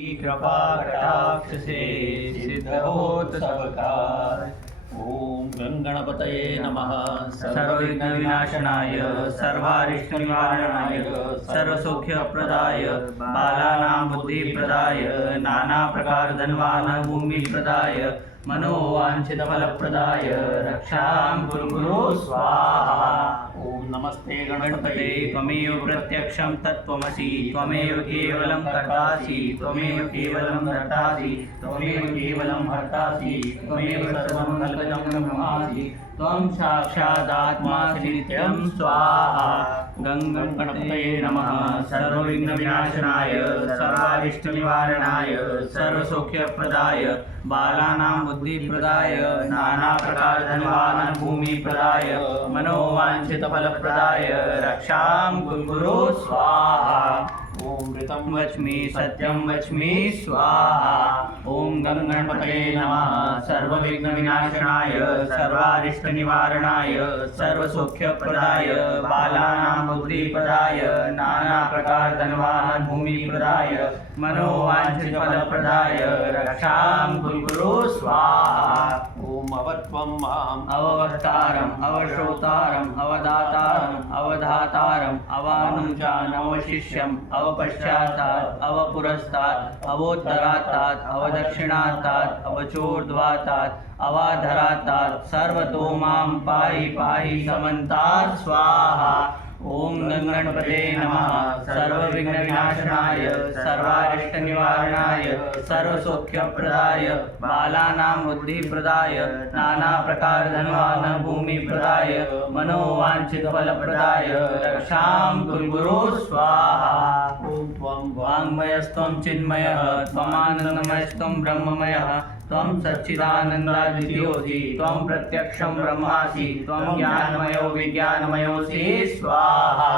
कृपा कटाक्ष से सिद्ध होत सब कार्य। ओम गणपतये नमः। सर्वविघ्न विनाशनाय सर्वारिष्ट निवारणाय सर्वसौख्यप्रदाय बालानां बुद्धिप्रदाय नाना प्रकार धनवान भूमिप्रदाय मनोवांछित फलप्रदाय रक्षां कुरु स्वाहा। ओम नमस्ते गणपते गणपतये। त्वमेव प्रत्यक्षं तत्त्वमसि त्वमेव केवलं कर्तासि त्वमेव केवलं धर्तासि त्वमेव केवलं हर्तासि त्वमेव सर्वं कल्पितं ब्रह्मासि त्वं साक्षादात्मासि नित्यं स्वाहा। गणपतये नमः। सर्वविघ्नविनाशनाय सर्वारिष्टनिवारणाय सर्वसौख्यप्रदाय बालानां बुद्धिप्रदाय नाना प्रकार धनवान भूमिप्रदाय मनोवांछित फलप्रदाय रक्षां कुरु स्वाहा। ओम ऋतं वच्मि सत्यं वच्मि स्वाहा। ओम गणपतये नमः। सर्वविघ्नविनाशनाय सर्वारिष्टनिवारणाय सर्वसौख्यप्रदाय बालानां बुद्धिप्रदाय नाना प्रकार धनवान भूमिप्रदाय मनोवांछित फलप्रदाय रक्षां कुरु स्वाहा। ओम अवत्वं माम् अववक्तारम् अवश्रोतारम् अवदातारम् अवधातारम् अवानुजान् अवशिष्यम् अवपश्चातात् अवपुरस्तात् अवोत्तरात्तात् अवदक्षिणात्तात् अवचोर्ध्वातात् अवाधरात्तात् सर्वतो मां पाहि पाहि समन्तात् स्वाहा। ओम गणपते नमः। सर्वविघ्नविनाशनाय सर्वारिष्टनिवारणाय सर्वसौख्यप्रदाय बालानां बुद्धिप्रदाय नाना प्रकार धनवान भूमिप्रदाय मनोवांछित फलप्रदाय रक्षां कुरु स्वाहा। ओम त्वं वाङ्मयस्त्वं चिन्मयः त्वमानन्दमयस्त्वं ब्रह्ममयः त्वं सच्चिदानन्दाद्वितीयोऽसि त्वं प्रत्यक्षं ब्रह्मासि त्वं ज्ञानमयो विज्ञानमयोऽसि स्वाहा।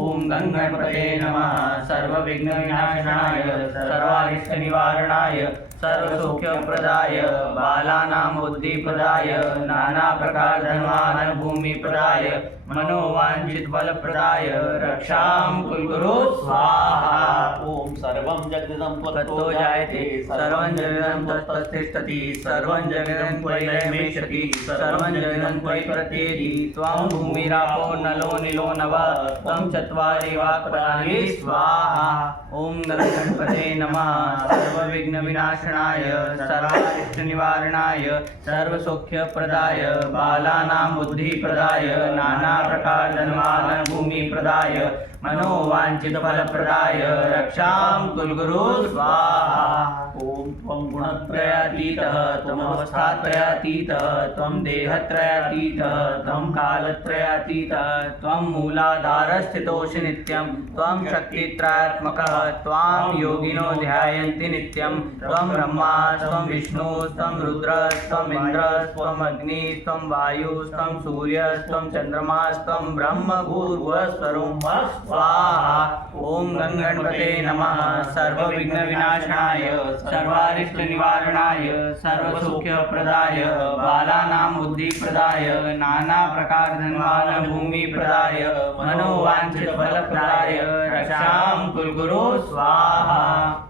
ओम गणपते नमः। सर्वविघ्नविनाशनाय सर्वारिष्टनिवारणाय सर्वसौख्यप्रदाय बालानां बुद्धिप्रदाय नाना प्रकार धनवान भूमिप्रदाय मनोवांछित फलप्रदाय रक्षां कुरु स्वाहा। ओम सर्वं जगदं तत्तो जायते सर्वं जगदं तत्तिष्ठति सर्वं जगदं त्वयि लयमेष्यति सर्वं जगदं त्वयि प्रत्येति त्वं भूमिरापो नलो निलो नभः त्वं चत्वारि वाक्पदानि स्वाहा। ओम गणपते नमः। सर्वविघ्नविनाशनाय सर्वारिष्टनिवारणाय सर्वसौख्यप्रदाय बालानां बुद्धिप्रदाय नाना प्रकार धनवान भूमिप्रदाय मनोवांछित फलप्रदाय रक्षां कुरु स्वाहा। ओम त्वं गुणत्रयातीतः त्वमवस्थात्रयातीतः त्वं देहत्रयातीतः त्वं कालत्रयातीतः त्वं मूलाधारस्थितोऽसि नित्यं त्वं शक्तित्रयात्मकः त्वां योगिनो ध्यायन्ति नित्यं त्वं ब्रह्मा त्वं विष्णुस्त्वं रुद्रस्त्वं इन्द्रस्त्वं अग्निस्त्वं वायुस्त्वं सूर्यस्त्वं चन्द्रमास्त्वं ब्रह्म भूर्भुवस्वरूप स्वाहा। ओम गणपते नमः। सर्वविघ्नविनाशनाय सर्वारिष्टनिवारणाय सर्वसौख्यप्रदाय बालानां बुद्धिप्रदाय नाना प्रकार धनवान भूमिप्रदाय मनोवांछित फलप्रदाय रक्षां कुरु स्वाहा।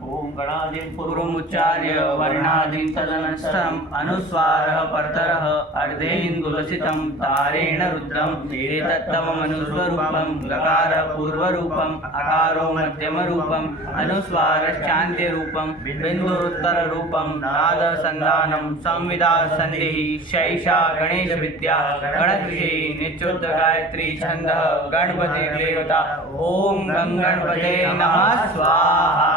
ओम गणादिं पूर्वमुच्चार्य वर्णादिं तदनन्तरम् अनुस्वारः परतरः अर्धेन्दुलसितं तारेण रुद्रम् एतत्तमनुस्वरूपं लकार पूर्वरूपम् अकारो मध्यमरूपम् अनुस्वारश्चान्त्यरूपं बिन्दुरुत्तररूपं नादसन्धानं संविदा सन्धिः शैषा गणेशविद्या गणकृषि नित्योद्धगायत्री छन्दः गणपति देवता। ओम गणपते नमः स्वाहा।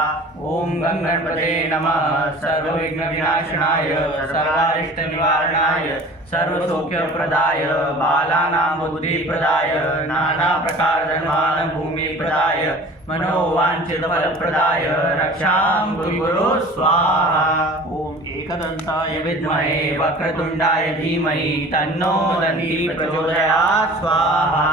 ओम गणपते नमः। सर्वविघ्नविनाशनाय सर्वारिष्टनिवारणाय सर्वसौख्यप्रदाय बालानां बुद्धिप्रदाय नाना प्रकार धनवान भूमिप्रदाय मनोवांछित फलप्रदाय रक्षां कुरु स्वाहा। ओम एकदन्ताय विद्महे वक्रतुण्डाय धीमहि तन्नो दन्ती प्रचोदयात् स्वाहा।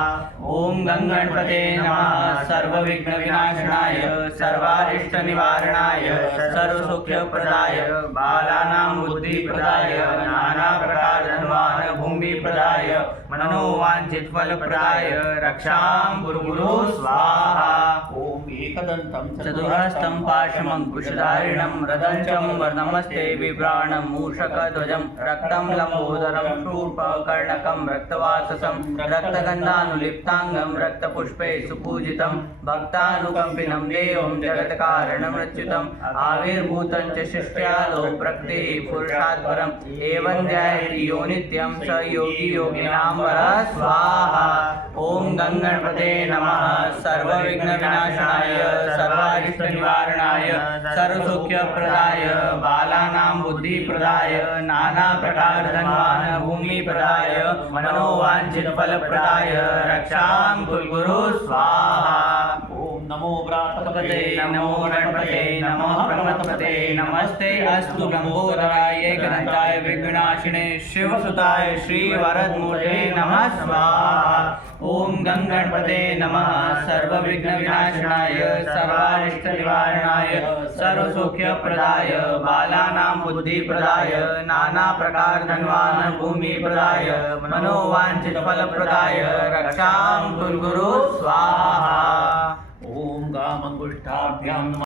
ओम गणपते नमः। सर्वविघ्नविनाशनाय सर्वारिष्टनिवारणाय सर्वसौख्यप्रदाय बालानां बुद्धिप्रदाय नाना प्रकार धनवान भूमिप्रदाय मनोवांछित फलप्रदाय रक्षां कुरु स्वाहा। ओम एकदन्तं चतुरहस्तं पाशमङ्कुशधारिणं रदञ्चं वर्णमस्ते बिभ्राणं मूषकध्वजं रक्तं लम्बोदरं शूर्पकर्णकं रक्तवाससं रक्तगन्धानुलिप्ताङ्गं रक्तपुष्पे सुपूजितं भक्तानुकम्पिनं देवं जगत्कारणमच्युतम् आविर्भूतं च शिष्ट्यालो प्रकृतिः पुरुषात् परम् एवं ध्यायति यो नित्यं स योगी योगिनां वरः स्वाहा। ॐ गङ्गणपते नमः। सर्वविघ्नविनाशाय सर्वारिष्टनिवारणाय सर्वसौख्यप्रदाय बालानां बुद्धिप्रदाय नानाप्रकारधनवान् भूमिप्रदाय मनोवाञ्छितफलप्रदाय रक्षां कुर्कुरु स्वाहा। ॐ नमो व्रातपते नमो गणपते नमः प्रमथपते नमस्ते अस्तु लंबोदराय एकदन्ताय विघ्नविनाशिने शिवसुताय श्रीवरदमूर्ते नमः स्वाहा। ॐ गणपते नमः। सर्वविघ्नविनाशनाय सर्वारिष्टनिवारणाय सर्वसौख्यप्रदाय बालानां बुद्धिप्रदाय नानाप्रकारधनवान् भूमिप्रदाय मनोवाञ्छितफलप्रदाय रक्षां कुर्कुरु स्वाहा।